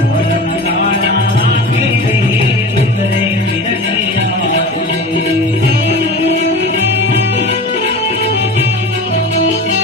Thank you.